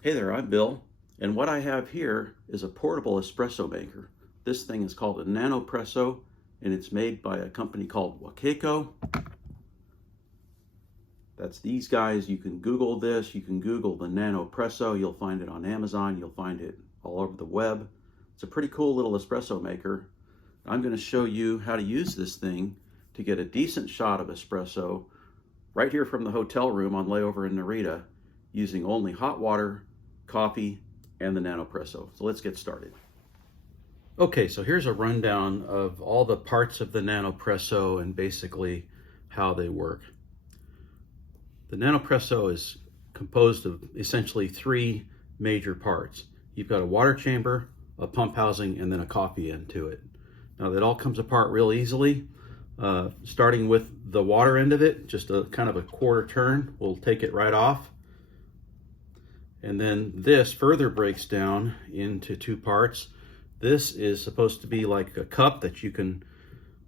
Hey there, I'm Bill, and what I have here is a portable espresso maker. This thing is called a Nanopresso, and it's made by a company called Wacaco. That's these guys. You can Google this. You can Google the Nanopresso. You'll find it on Amazon. You'll find it all over the web. It's a pretty cool little espresso maker. I'm going to show you how to use this thing to get a decent shot of espresso right here from the hotel room on Layover in Narita using only hot water, coffee, and the Nanopresso. So let's get started. Okay, so here's a rundown of all the parts of the Nanopresso and basically how they work. The Nanopresso is composed of essentially three major parts. You've got a water chamber, a pump housing, and then a coffee end to it. Now that all comes apart real easily. Starting with the water end of it, just a kind of a quarter turn, we'll take it right off. And then this further breaks down into two parts. This is supposed to be like a cup that you can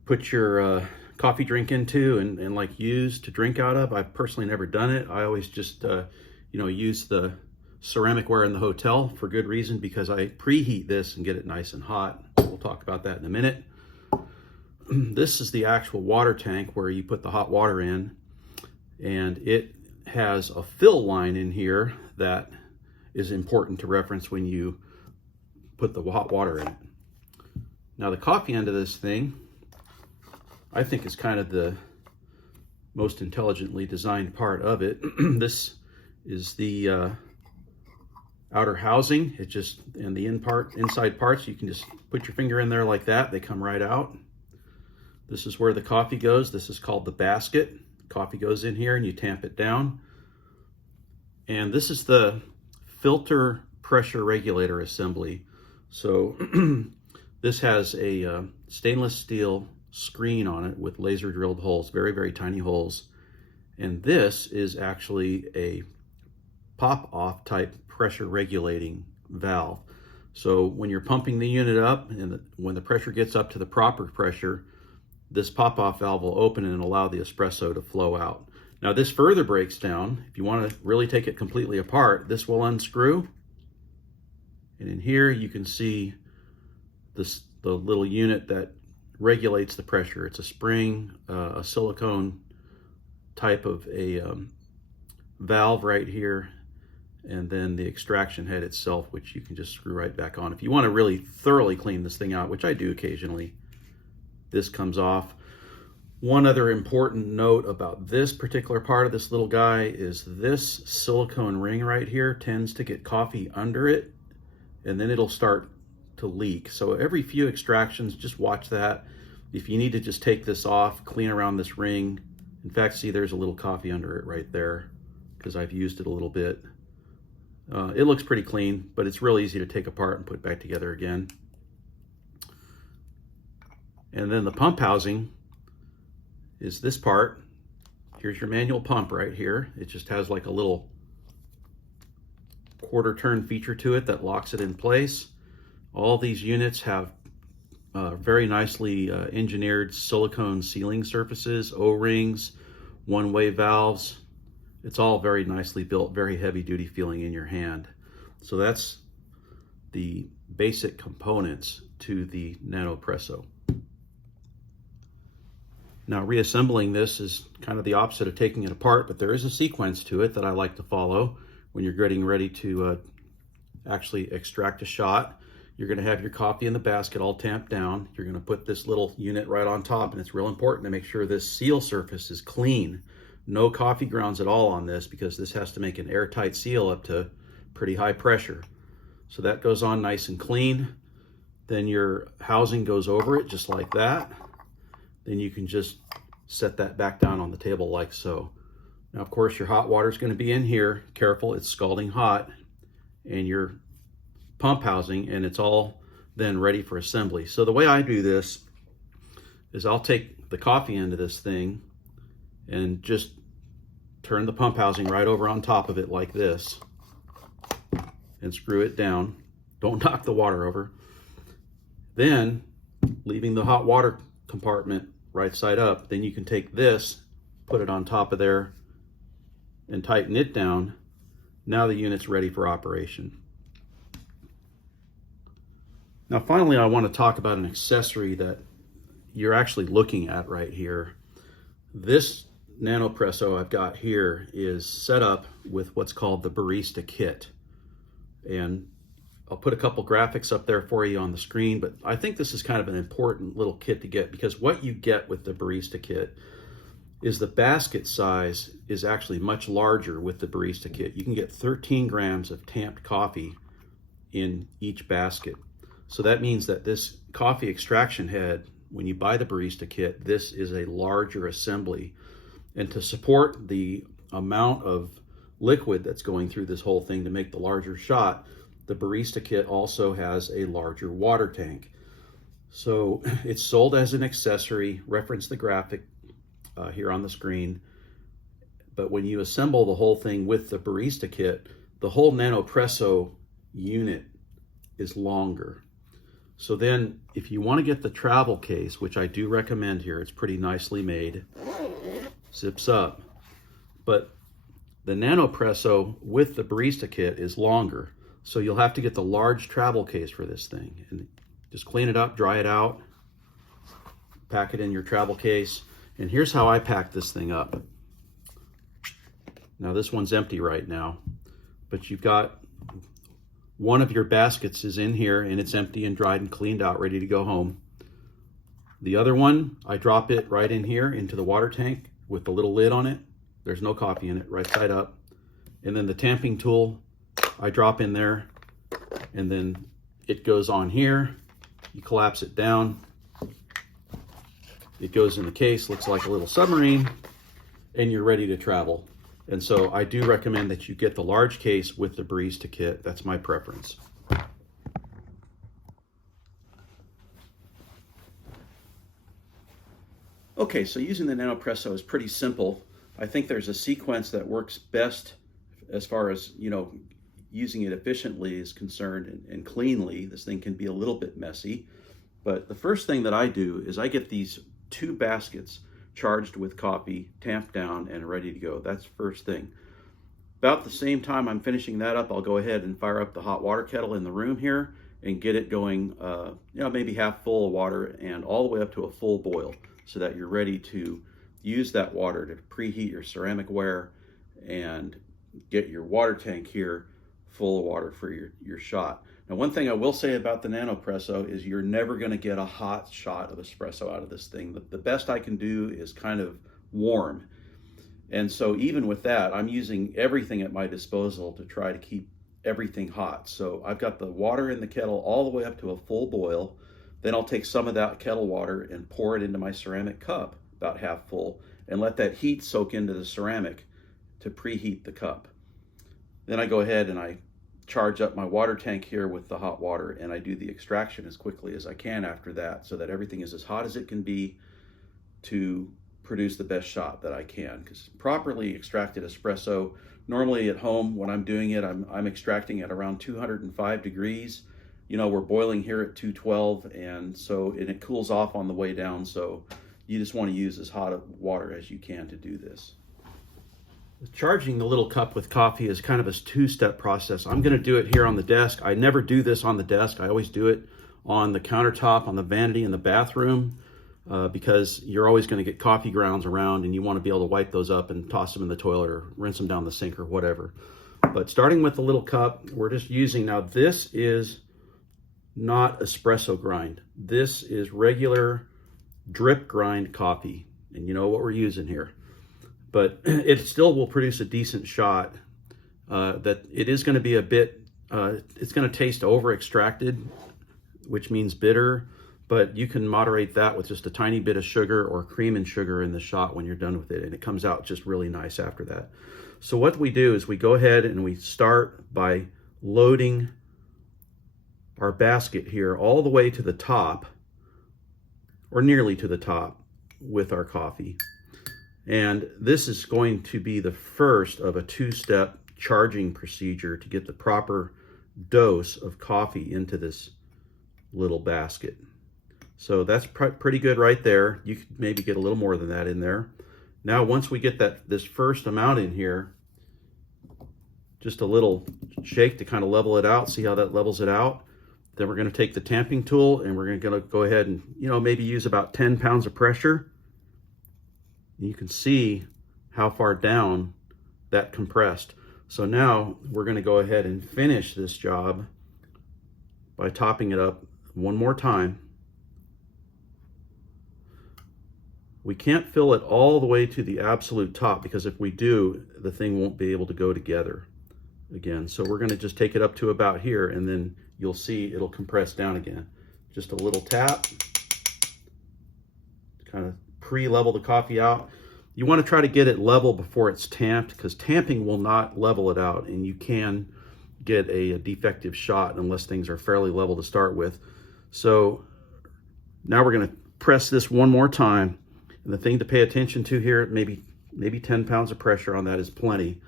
put your coffee drink into and like use to drink out of. I've personally never done it. I always just use the ceramic ware in the hotel for good reason, because I preheat this and get it nice and hot. We'll talk about that in a minute. This is the actual water tank where you put the hot water in, and it has a fill line in here that is important to reference when you put the hot water in it. Now the coffee end of this thing, I think, is kind of the most intelligently designed part of it. This is the outer housing. It just, and the inside parts, you can just put your finger in there like that. They come right out. This is where the coffee goes. This is called the basket. Coffee goes in here and you tamp it down. And this is the filter pressure regulator assembly. So this has a stainless steel screen on it with laser drilled holes, very, very tiny holes. And this is actually a pop-off type pressure regulating valve. So when you're pumping the unit up and when the pressure gets up to the proper pressure, this pop-off valve will open and allow the espresso to flow out. Now this further breaks down. If you want to really take it completely apart, this will unscrew. And in here you can see the little unit that regulates the pressure. It's a spring, a silicone type of a valve right here, and then the extraction head itself, which you can just screw right back on. If you want to really thoroughly clean this thing out, which I do occasionally, this comes off. One other important note about this particular part of this little guy is this silicone ring right here tends to get coffee under it, and then it'll start to leak. So every few extractions, just watch that. If you need to just take this off, clean around this ring. In fact, see, there's a little coffee under it right there because I've used it a little bit. It looks pretty clean, but it's real easy to take apart and put back together again. And then the pump housing is this part. Here's your manual pump right here. It just has like a little quarter turn feature to it that locks it in place. All these units have very nicely engineered silicone sealing surfaces, O-rings, one-way valves. It's all very nicely built, very heavy duty feeling in your hand. So that's the basic components to the Nanopresso. Now reassembling this is kind of the opposite of taking it apart, but there is a sequence to it that I like to follow when you're getting ready to actually extract a shot. You're going to have your coffee in the basket all tamped down. You're going to put this little unit right on top, and it's real important to make sure this seal surface is clean. No coffee grounds at all on this, because this has to make an airtight seal up to pretty high pressure. So that goes on nice and clean. Then your housing goes over it just like that. Then you can just set that back down on the table like so. Now, of course, your hot water is going to be in here. Careful, it's scalding hot. And your pump housing, and it's all then ready for assembly. So the way I do this is I'll take the coffee end of this thing and just turn the pump housing right over on top of it like this and screw it down. Don't knock the water over. Then, leaving the hot water compartment right side up, then you can take this, put it on top of there, and tighten it down. Now the unit's ready for operation. Now finally, I want to talk about an accessory that you're actually looking at right here. This Nanopresso I've got here is set up with what's called the Barista Kit. And I'll put a couple graphics up there for you on the screen, but I think this is kind of an important little kit to get, because what you get with the Barista Kit is the basket size is actually much larger with the Barista Kit. You can get 13 grams of tamped coffee in each basket. So that means that this coffee extraction head, when you buy the Barista Kit, this is a larger assembly. And to support the amount of liquid that's going through this whole thing to make the larger shot, the Barista Kit also has a larger water tank. So it's sold as an accessory. Reference the graphic here on the screen. But when you assemble the whole thing with the Barista Kit, the whole Nanopresso unit is longer. So then if you want to get the travel case, which I do recommend here, it's pretty nicely made, zips up. But the Nanopresso with the Barista Kit is longer. So you'll have to get the large travel case for this thing. And just clean it up, dry it out, pack it in your travel case. And here's how I pack this thing up. Now this one's empty right now, but you've got one of your baskets is in here and it's empty and dried and cleaned out, ready to go home. The other one, I drop it right in here into the water tank with the little lid on it. There's no coffee in it, right side up. And then the tamping tool, I drop in there, and then it goes on here. You collapse it down. It goes in the case, looks like a little submarine, and you're ready to travel. And so I do recommend that you get the large case with the Barista Kit. That's my preference. Okay, so using the Nanopresso is pretty simple. I think there's a sequence that works best as far as, using it efficiently is concerned and cleanly. This thing can be a little bit messy. But the first thing that I do is I get these 2 baskets charged with coffee, tamped down and ready to go. That's the first thing. About the same time I'm finishing that up, I'll go ahead and fire up the hot water kettle in the room here and get it going, maybe half full of water and all the way up to a full boil, so that you're ready to use that water to preheat your ceramic ware and get your water tank here full of water for your shot. Now, one thing I will say about the Nanopresso is you're never going to get a hot shot of espresso out of this thing. The best I can do is kind of warm. And so even with that, I'm using everything at my disposal to try to keep everything hot. So I've got the water in the kettle all the way up to a full boil. Then I'll take some of that kettle water and pour it into my ceramic cup, about half full, and let that heat soak into the ceramic to preheat the cup. Then I go ahead and I charge up my water tank here with the hot water, and I do the extraction as quickly as I can after that, so that everything is as hot as it can be to produce the best shot that I can. Because properly extracted espresso, normally at home when I'm doing it, I'm extracting at around 205 degrees. We're boiling here at 212, and it cools off on the way down, so you just want to use as hot of water as you can to do this. Charging the little cup with coffee is kind of a 2-step process. I'm going to do it here on the desk. I never do this on the desk. I always do it on the countertop, on the vanity in the bathroom, because you're always going to get coffee grounds around and you want to be able to wipe those up and toss them in the toilet or rinse them down the sink or whatever. But starting with the little cup, we're just using, now this is not espresso grind. This is regular drip grind coffee, and you know what we're using here. But it still will produce a decent shot. That it is going to be a bit, it's going to taste over extracted, which means bitter, but you can moderate that with just a tiny bit of sugar or cream and sugar in the shot when you're done with it, and it comes out just really nice after that. So what we do is we go ahead and we start by loading our basket here all the way to the top, or nearly to the top, with our coffee. And this is going to be the first of a 2-step charging procedure to get the proper dose of coffee into this little basket. So that's pretty good right there. You could maybe get a little more than that in there. Now, once we get this first amount in here, just a little shake to kind of level it out. See how that levels it out? Then we're going to take the tamping tool and we're going to go ahead and, maybe use about 10 pounds of pressure. You can see how far down that compressed. So now we're going to go ahead and finish this job by topping it up one more time. We can't fill it all the way to the absolute top, because if we do, the thing won't be able to go together again. So we're going to just take it up to about here, and then you'll see it'll compress down again. Just a little tap to kind of pre-level the coffee out. You want to try to get it level before it's tamped, because tamping will not level it out, and you can get a defective shot unless things are fairly level to start with. So now we're going to press this one more time. And the thing to pay attention to here, maybe 10 pounds of pressure on that is plenty.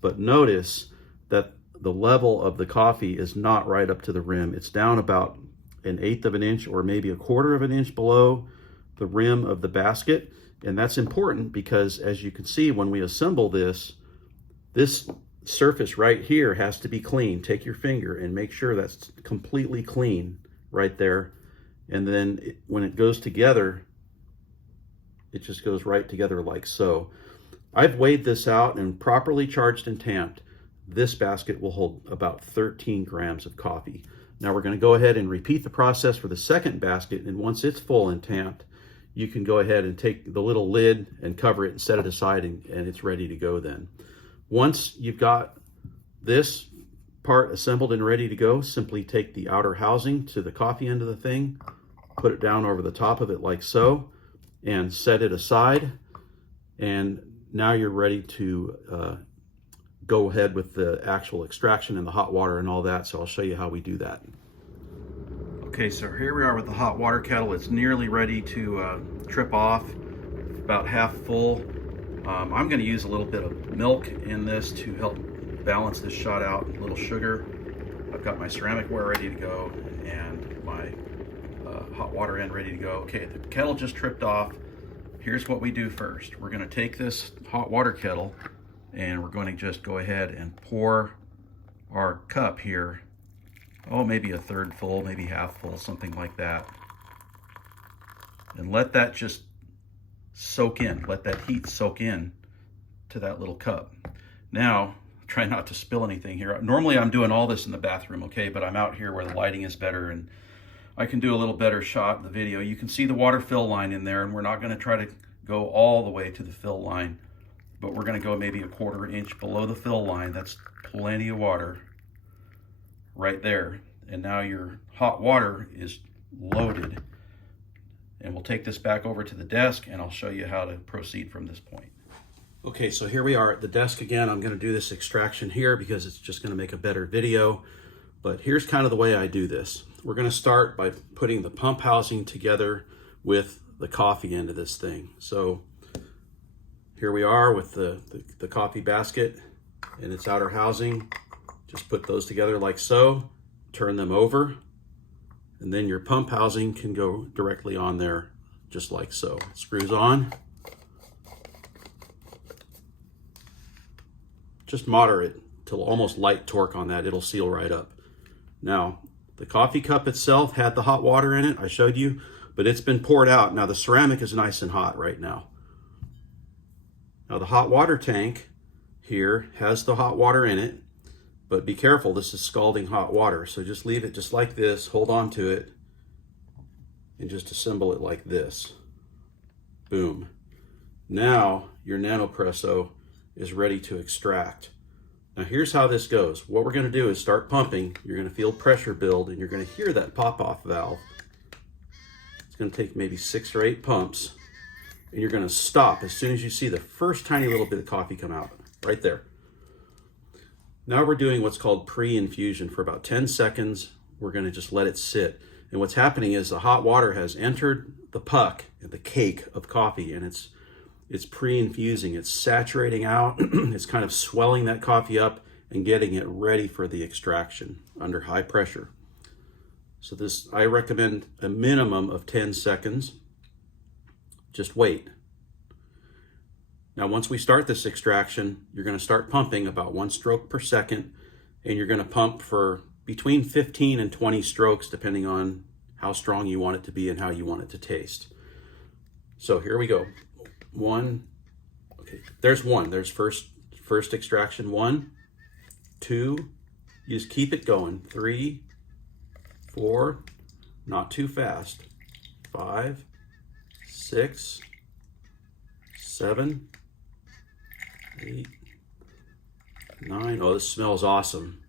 But notice that the level of the coffee is not right up to the rim. It's down about 1/8 of an inch or maybe 1/4 of an inch below the rim of the basket. And that's important because, as you can see, when we assemble this surface right here has to be clean. Take your finger and make sure that's completely clean right there. And then when it goes together, it just goes right together like so. I've weighed this out, and properly charged and tamped, this basket will hold about 13 grams of coffee. Now we're going to go ahead and repeat the process for the second basket, and once it's full and tamped, you can go ahead and take the little lid and cover it and set it aside, and it's ready to go then. Once you've got this part assembled and ready to go, simply take the outer housing to the coffee end of the thing, put it down over the top of it like so, and set it aside. And now you're ready to go ahead with the actual extraction and the hot water and all that. So I'll show you how we do that. Okay, so here we are with the hot water kettle. It's nearly ready to trip off, about half full. I'm going to use a little bit of milk in this to help balance this shot out, a little sugar. I've got my ceramic ware ready to go and my hot water end ready to go. Okay, the kettle just tripped off. Here's what we do first. We're going to take this hot water kettle and we're going to just go ahead and pour our cup here. Oh, maybe 1/3 full, maybe half full, something like that. And let that just soak in. Let that heat soak in to that little cup. Now, try not to spill anything here. Normally I'm doing all this in the bathroom, okay, but I'm out here where the lighting is better and I can do a little better shot in the video. You can see the water fill line in there, and we're not going to try to go all the way to the fill line, but we're going to go maybe 1/4 inch below the fill line. That's plenty of water right there. And now your hot water is loaded. And we'll take this back over to the desk and I'll show you how to proceed from this point. Okay, so here we are at the desk again. I'm going to do this extraction here because it's just going to make a better video. But here's kind of the way I do this. We're going to start by putting the pump housing together with the coffee end of this thing. So here we are with the coffee basket and its outer housing. Just put those together like so, turn them over, and then your pump housing can go directly on there just like so. It screws on. Just moderate till almost light torque on that. It'll seal right up. Now, the coffee cup itself had the hot water in it, I showed you, but it's been poured out. Now the ceramic is nice and hot right now. Now the hot water tank here has the hot water in it, but be careful, this is scalding hot water. So just leave it just like this, hold on to it, and just assemble it like this. Boom. Now your Nanopresso is ready to extract. Now here's how this goes. What we're going to do is start pumping. You're going to feel pressure build and you're going to hear that pop-off valve. It's going to take maybe 6 or 8 pumps, and you're going to stop as soon as you see the first tiny little bit of coffee come out, right there. Now we're doing what's called pre-infusion for about 10 seconds. We're going to just let it sit. And what's happening is the hot water has entered the puck, the cake of coffee, and it's pre-infusing. It's saturating out. It's kind of swelling that coffee up and getting it ready for the extraction under high pressure. So this, I recommend a minimum of 10 seconds. Just wait. Now, once we start this extraction, you're going to start pumping about 1 stroke per second, and you're going to pump for between 15 and 20 strokes, depending on how strong you want it to be and how you want it to taste. So here we go. 1, okay, there's 1. There's first extraction. 1, 2, you just keep it going. 3, 4, not too fast. 5, 6, 7, 8, 9. Oh, this smells awesome.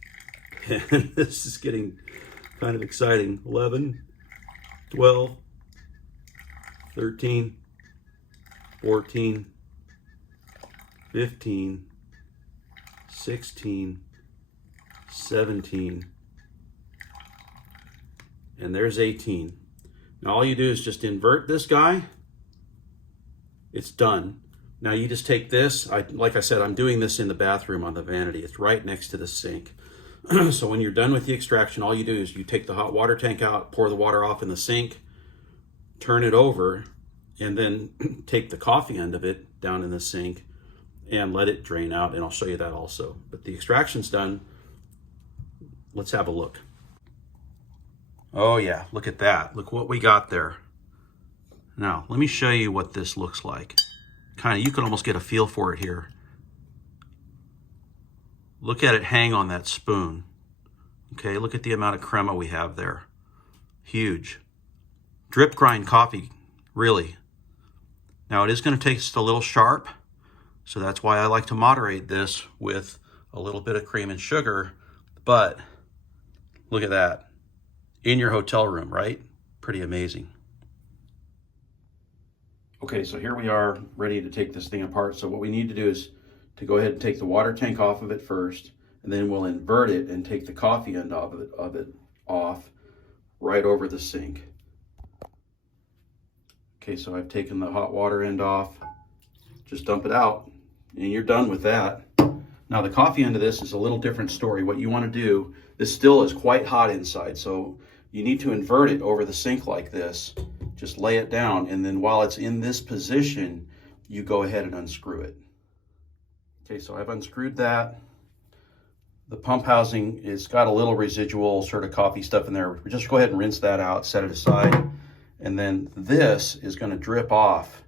And this is getting kind of exciting. 11, 12, 13, 14, 15, 16, 17, and there's 18. Now all you do is just invert this guy. It's done. Now you just take this, like I said, I'm doing this in the bathroom on the vanity. It's right next to the sink. So when you're done with the extraction, all you do is you take the hot water tank out, pour the water off in the sink, turn it over, and then take the coffee end of it down in the sink and let it drain out, and I'll show you that also. But the extraction's done. Let's have a look. Oh yeah, look at that. Look what we got there. Now, let me show you what this looks like. Kind of, you can almost get a feel for it here. Look at it hang on that spoon. Okay, look at the amount of crema we have there. Huge. Drip grind coffee, really. Now it is going to taste a little sharp, so that's why I like to moderate this with a little bit of cream and sugar, but look at that. In your hotel room, right? Pretty amazing. Okay, so here we are ready to take this thing apart. So what we need to do is to go ahead and take the water tank off of it first, and then we'll invert it and take the coffee end of it off right over the sink. Okay, so I've taken the hot water end off. Just dump it out, and you're done with that. Now the coffee end of this is a little different story. What you want to do, this still is quite hot inside, so you need to invert it over the sink like this. Just lay it down, and then while it's in this position, you go ahead and unscrew it. Okay, so I've unscrewed that. The pump housing has got a little residual sort of coffee stuff in there. Just go ahead and rinse that out, set it aside. And then this is going to drip off.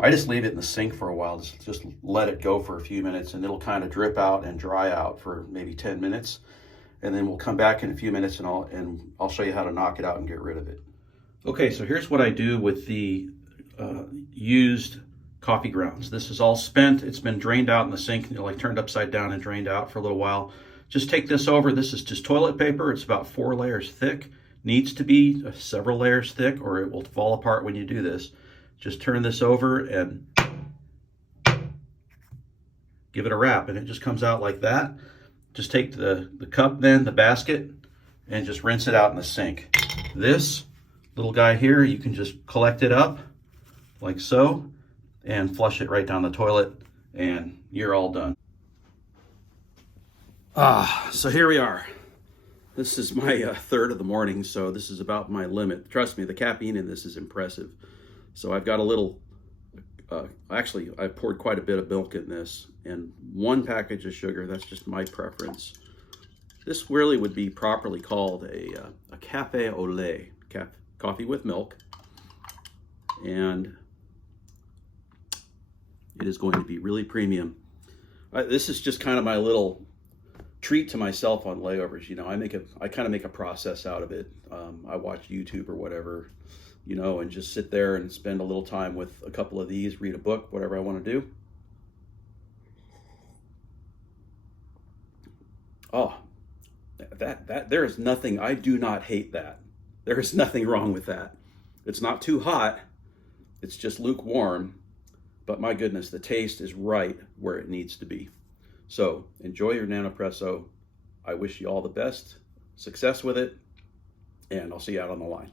I just leave it in the sink for a while. Just let it go for a few minutes, and it'll kind of drip out and dry out for maybe 10 minutes. And then we'll come back in a few minutes and I'll show you how to knock it out and get rid of it. Okay, so here's what I do with the used coffee grounds. This is all spent. It's been drained out in the sink, like turned upside down and drained out for a little while. Just take this over. This is just toilet paper. It's about 4 layers thick. Needs to be several layers thick or it will fall apart when you do this. Just turn this over and give it a wrap, and it just comes out like that. Just take the cup then, the basket, and just rinse it out in the sink. This little guy here, you can just collect it up like so and flush it right down the toilet, and you're all done. So here we are. This is my third of the morning, so this is about my limit. Trust me, the caffeine in this is impressive. So I've got a little, actually I've poured quite a bit of milk in this, and 1 package of sugar. That's just my preference. This really would be properly called a cafe au lait, coffee with milk. And it is going to be really premium. This is just kind of my little treat to myself on layovers. You know, I kind of make a process out of it. I watch YouTube or whatever, you know, and just sit there and spend a little time with a couple of these, read a book, whatever I want to do. Oh, that there is nothing. I do not hate that. There is nothing wrong with that. It's not too hot. It's just lukewarm. But my goodness, the taste is right where it needs to be. So enjoy your Nanopresso. I wish you all the best, success with it, and I'll see you out on the line.